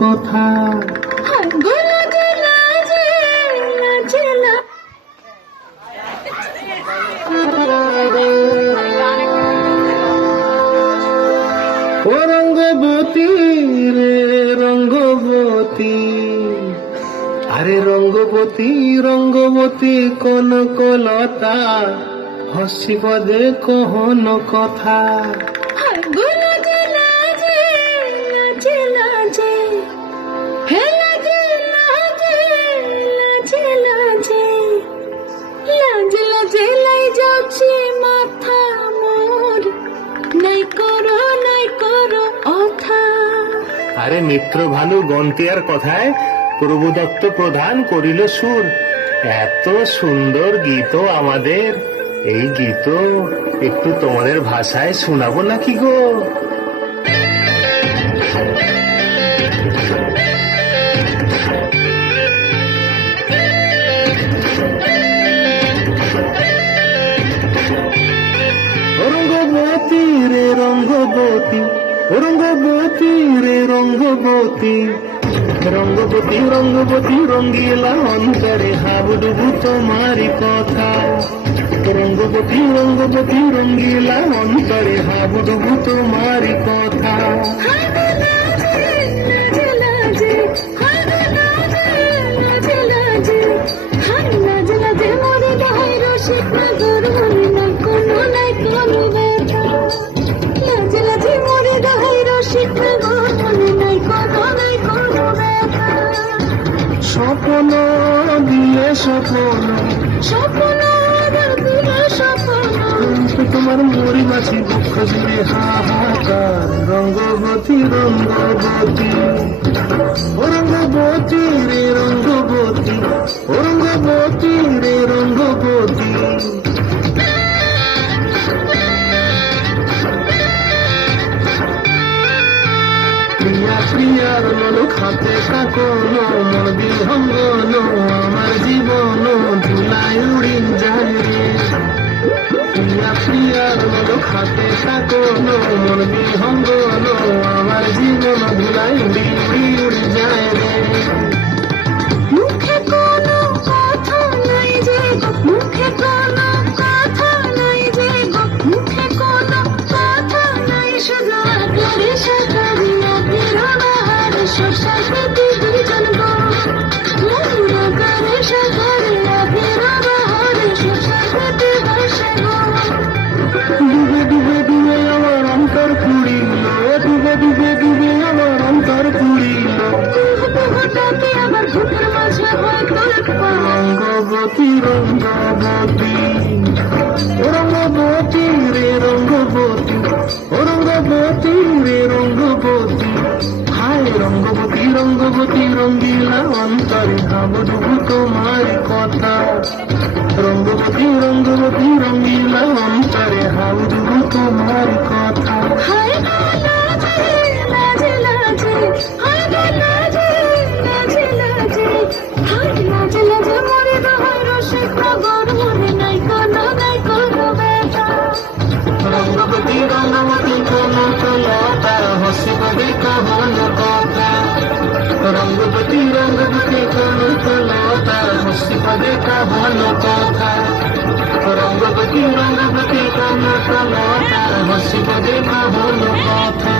কথা ও রঙ্গবতী রে রঙ্গবতী, আরে রঙ্গবতী রঙ্গবতী কনকলতা, হসিব দে কহন কথা। আরে মিত্র ভালু গন্তিয়ার কথায় প্রভুদত্ত প্রধান করিল সুর। এত সুন্দর গীত আমাদের, এই গীত একটু তোমাদের ভাষায় শোনাবো নাকি গো? রঙ্গবতী রে রঙ্গবতী, রঙ্গবতী রে রঙ্গবতী, রঙ্গবতী রঙ্গবতী রঙ্গিলা অন্তরে হাবুডুবু তোমারি কথা। রঙ্গবতী রঙ্গবতী রঙ্গিলা অন্তরে হাবুডুবু তোমারি কথা। স্বপ্ন দিয়ে স্বপ্ন, স্বপ্ন দিয়ে স্বপ্ন, তোমার মরি মাছি দুঃখ দিয়ে হাহাকার। রঙ্গবতী রঙ্গবতী, রঙ্গবতী রে রঙ্গবতী, রঙ্গবতী রে রঙ্গবতী। প্রিয়া প্রিয়ার লোক হাতে কাকন, মন বিহঙ্গন আমার জীবন ধুলায় উড়ি যায় রে। প্রিয়া প্রিয়ার লোক হাতে কাকন, মন বিহঙ্গন আমার জীবন ধুলায় উড়ি উড়ি উড়ি যায় রে। মুখে কোনো কথা নাই যে, মুখে কোনো কথা নাই যে, মুখে কোনো কথা নাই, শুধু আদরে সাকারি ডুবে ডুবে ডুবে আমার অন্তর পুড়িল, ডুবে ডুবে ডুবে আমার অন্তর পুড়িল। রঙ্গবতী রঙ্গবতী, রঙ্গবতী রে রঙ্গবতী, রঙ্গবতী রে রঙ্গবতী। হায় রঙ্গবতী রঙ্গবতী রঙ্গিলা অন্তরে হাবুডুবু তোমার কথা। রঙ্গবতী রঙ্গবতী রঙ্গিলা অন্তরে হাবুডুবু তোমার কথা। রঙ্গবতী রঙ্গবতী কনকলতা, হসিব দে কহন কথা। রঙ্গবতী রঙ্গবতী কনকলতা, হসিব দে কহন কথা। রঙ্গবতী রঙ্গবতী কনকলতা, হসিব দে কহন কথা।